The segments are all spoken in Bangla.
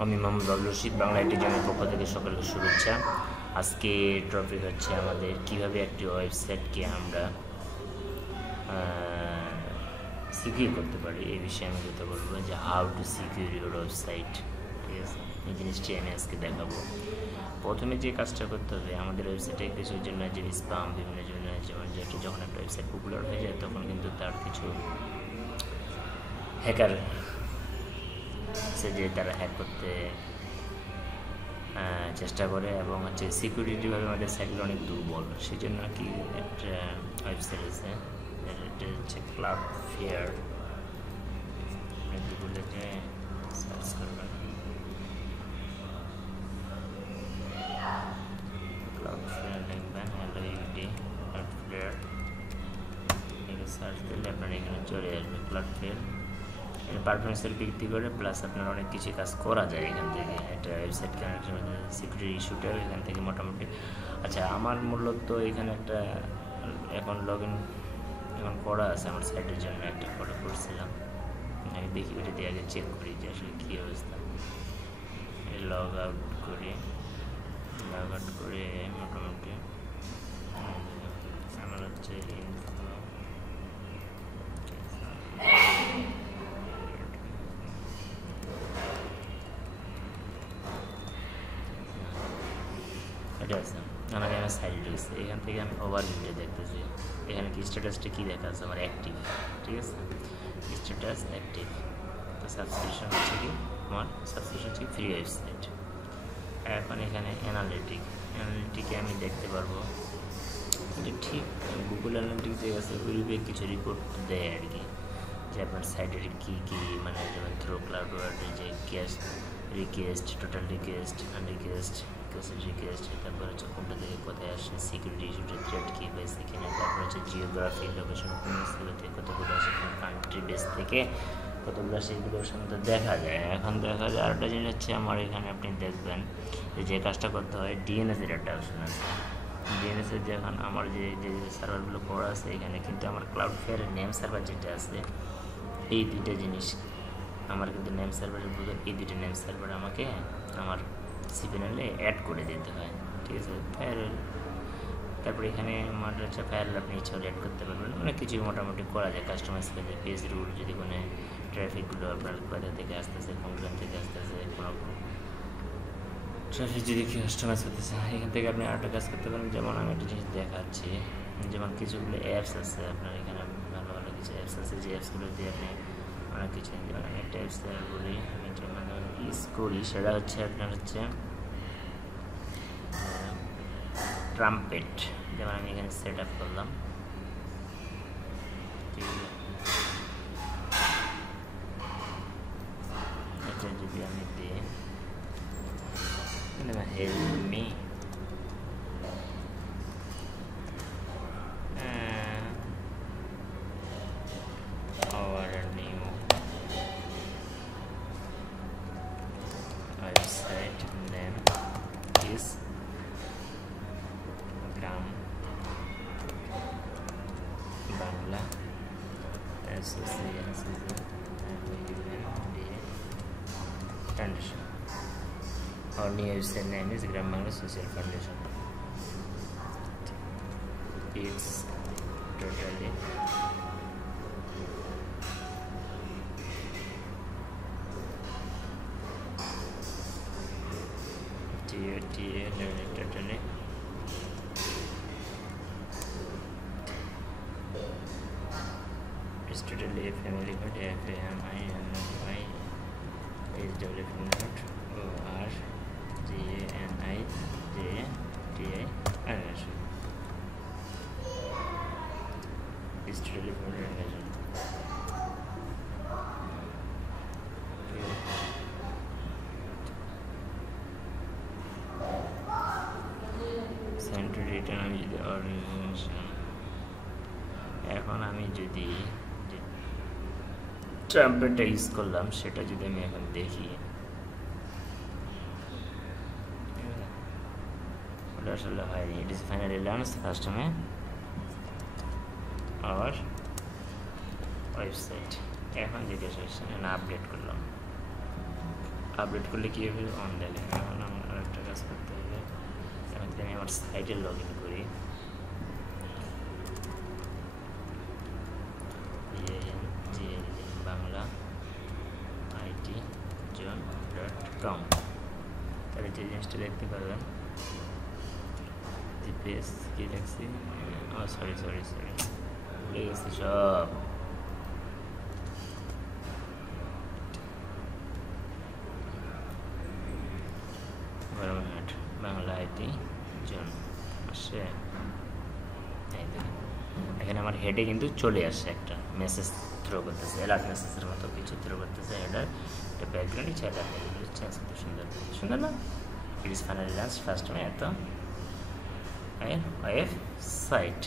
আমি মোহাম্মদ বাবুল রশিদ, বাংলা আইটি জনের পক্ষ থেকে সকলকে শুভেচ্ছা। আজকে টপিক হচ্ছে আমাদের কিভাবে একটি ওয়েবসাইটকে আমরা সিকিউর করতে পারি। এই বিষয়ে আমি কথা বলবো যে how to secure your website. ঠিক আছে, এই জিনিসটি আমি আজকে দেখাবো। প্রথমে যে কাজটা করতে হবে, আমাদের ওয়েবসাইটে কিছুর জন্য যে স্পাম বিভিন্ন জন্য যেমন যেটি যখন একটা ওয়েবসাইট পপুলার হয়ে যায় তখন কিন্তু তার কিছু হ্যাকার আছে যে তারা হ্যাক করতে চেষ্টা করে এবং হচ্ছে সিকিউরিটিভাবে আমাদের সাইটগুলো অনেক দুর্বল। সেই জন্য কি একটা ওয়েবসাইট আছে, এটা হচ্ছে ক্লাউডফেয়ার। গুগলে যে সার্চ করবেন ক্লাউডফেয়ার, লিখবেন LOUD ক্লাউডফেয়ার, এখানে সার্চ দিলে আপনার এখানে চলে আসবে ক্লাউডফেয়ার। পারফরমেন্সের ভিত্তি করে প্লাস আপনার অনেক কিছু কাজ করা যায় এখান থেকে। একটা ওয়েবসাইট কানেক্টের মধ্যে সিকিউরিটি ইস্যুটাও এখান থেকে মোটামুটি। আচ্ছা, আমার মূলত এখানে একটা এখন লগ ইন এখন করা আছে আমার সাইটের জন্য, একটা ফটো করছিলাম। আমি দেখি ওটা দিয়ে আগে চেক করি যে আসলে কী অবস্থা। লগ আউট করে মোটামুটি আমার হচ্ছে এটা আছে আমাকে আমার সাইডে ঢুকছে। এখান থেকে আমি ওভারভিউটা দেখতেছি। এখানে কি স্ট্যাটাসটা কী দেখা আছে আমার অ্যাক্টিভ। ঠিক আছে, স্ট্যাটাস অ্যাক্টিভ। তো সাবস্ক্রিপশন হচ্ছে কি আমার সাবস্ক্রিপশন হচ্ছে ফ্রি ওয়েবসাইট। এখন এখানে অ্যানালিটিকে আমি দেখতে পারবো এটা ঠিক গুগল অ্যানালিটিক যে আছে ওইভাবে কিছু রিপোর্ট দেয় আর কি, যে আপনার সাইটের কী কী মানে যেমন থ্রো ক্লাউডওয়ার্ডের যে রিকোয়েস্ট, টোটাল রিকোয়েস্ট, আনরিকোয়েস্ট, রিকোয়েস্ট, তারপর হচ্ছে কোনটা থেকে কোথায় আসছে, সিকিউরিটি ইস্যুটা থ্রেট কী হয়েছে কিনা, তারপর হচ্ছে জিওগ্রাফি লোকেশন কোন স্কুলতে কতগুলো আসে, কোন কান্ট্রি বেস থেকে কতগুলো সেগুলোর সামনে দেখা যায়। এখন দেখা যায় আরেকটা জিনিস হচ্ছে আমার এখানে আপনি দেখবেন যে কাজটা করতে হয় ডিএনএসের একটা অপশন আছে। ডিএনএসের যখন আমার যে যে সার্ভারগুলো করা আছে এখানে কিন্তু আমার ক্লাউডফেয়ারের নেম সার্ভার যেটা আছে এই দুইটা জিনিস আমার কিন্তু নেম সার্ভারের বুঝে এই দুইটা নেম সার্ভার আমাকে আমার সিপিএনএলে অ্যাড করে দিতে হয়। ঠিক আছে, ফায়ারওয়েল। তারপরে এখানে আমার হচ্ছে ফায়ারওয়েল আপনি ইচ্ছা হলে অ্যাড করতে পারবেন, অনেক কিছু মোটামুটি করা যায়। কাস্টমাইজ করে যায় পেজ রুল, যদি কোনো ট্রাফিকগুলো আপনার কোথা থেকে আসতেছে, কোন গ্রাম থেকে আসতেছে, কোনো ট্রাফিক যদি কি কাস্টমাইজ করতেছে এখান থেকে আপনি আরেকটা কাজ করতে পারেন। যেমন আমি একটা জিনিস দেখাচ্ছি, যেমন কিছুগুলো অ্যাপস আছে আপনার এখানে, ভালো ভালো কিছু অ্যাপস আছে যে অ্যাপসগুলো দিয়ে আপনি অনেক কিছু, যেমন আমি একটা অ্যাপস বলি আমি ইউজ করি, সেটা হচ্ছে আপনার হচ্ছে ট্রাম্পেট। যেমন আমি এখানে সেট আপ করলাম, এটা যদি আমি দিই help me, our new website name is gram Bangla Foundation. Our new website name is Gram Bangla Social Foundation. It's totally totally it's totally a family code, FAMILY is development note ORGANIJTI is totally for organization. Send to return the organization. এখন আমি যদি ট্রাম্পেটটা ইউজ করলাম সেটা যদি আমি এখন দেখি, ওটা আসলে হয়নি। ইট ইজ ফাইনালি লঞ্চ কাস্টমে আওয়ার ওয়েবসাইট। এখন জিজ্ঞেস করছে না, আপডেট করলাম। আপডেট করলে কী হবে অন দেখে। এখন আমার আরেকটা কাজ করতে হবে, এখন যদি আমি আমার সাইটে লগ ইন করি, বাংলা আইটি জোন.com, তাহলে যে জিনিসটা দেখতে পারবেন জিপিএস কী দেখছি, সরি ভুলে গেছি সব। বাংলা আইটি জোন আসছে, এখানে আমার হেডে কিন্তু চলে আসছে, একটা মেসেজ থ্রো করতেছে, অ্যালার্ট মেসেজের মতো কিছু থ্রো করতেছে। হেডার এটা ব্যাকগ্রাউন্ড ছেড়ে চেঞ্জ করতে সুন্দর না? ইট is finally launch first May এত ওয়েব সাইট।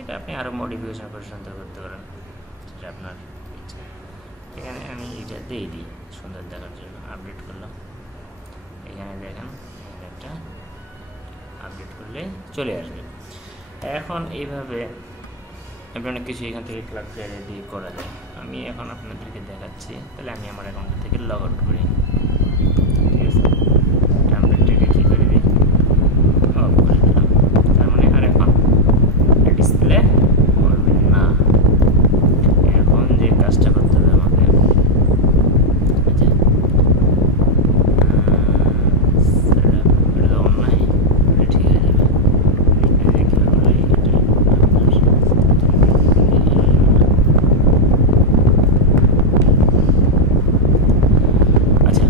এটা আপনি আরও মডিফিকেশন করে সুন্দর করতে পারেন, সেটা আপনার ইচ্ছা। এখানে আমি এটা দিয়ে দিই সুন্দর দেখার জন্য, আপডেট করলাম। এখানে দেখেন একটা আপডেট করলে চলে আসবে। এখন এইভাবে আপনি অনেক কিছু এখান থেকে ক্লাব ক্লিয়ারে দিয়ে করা যায়। আমি এখন আপনাদেরকে দেখাচ্ছি, তাহলে আমি আমার অ্যাকাউন্ট থেকে লগ আউট করি, ঠিক আছে? আপডেটটাকে কী করে দিই, অফ করে দিলাম। তার মানে আর এখন ডিসপ্লে করবে না। এখন যে কাজটা করতে হবে আমাকে, আচ্ছা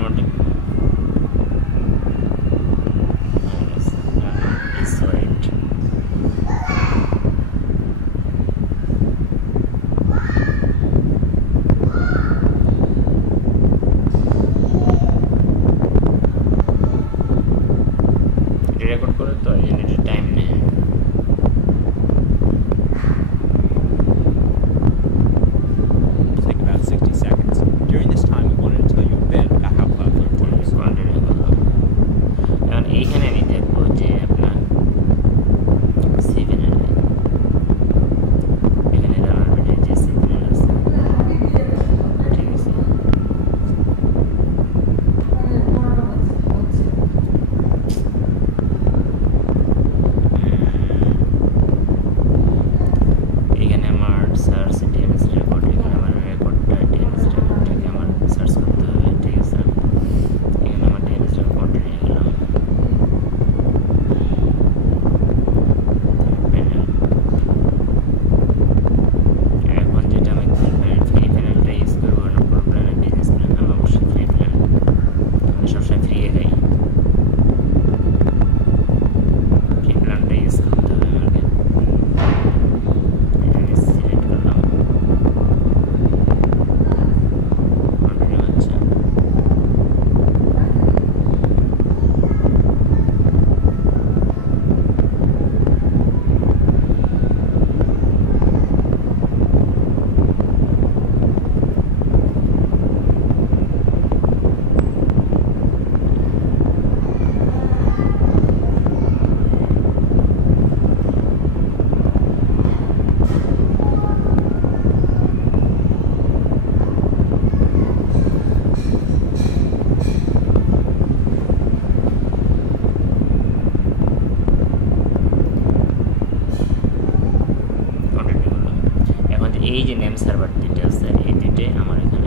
মোটামুটি রেকর্ড করে তো এই জন্য টাইম নেয়। Take about 60 seconds. During this time, we wanted to tell you a bit about how Cloudflare works. Continue করলাম। এখন এইখানে আমি দেখবো যে আপনার সিভেনের এখানে রানারবিটের যে সিভেনের আছে, ঠিক আছে। এখানে আমার সার্চ ডিএনএস রেকর্ড, এখানে আমার রেকর্ডটা ডিএনএস রেকর্ডটাকে আমার সার্চ করতে হবে, ঠিক আছে। এখানে আমার ডিএনএস রেকর্ড কন্টিনিউ গেলাম। এখন যেটা আমি ফ্রি প্ল্যানটা ইউজ করবো না পুরো প্ল্যানের বিজনেস প্ল্যান, আমি অবশ্যই ফ্রি প্ল্যান, আমি সবসময় ফ্রি খাই, ফ্রি প্ল্যানটা ইউজ করতে হবে আমাকে। এটা আমি সিলেক্ট করলাম, কন্টিনিউ হচ্ছে। কন্টিনিউ করলাম। এখন এই যে নেম সার্ভার দুইটা আছে, এই দুইটাই আমার এখানে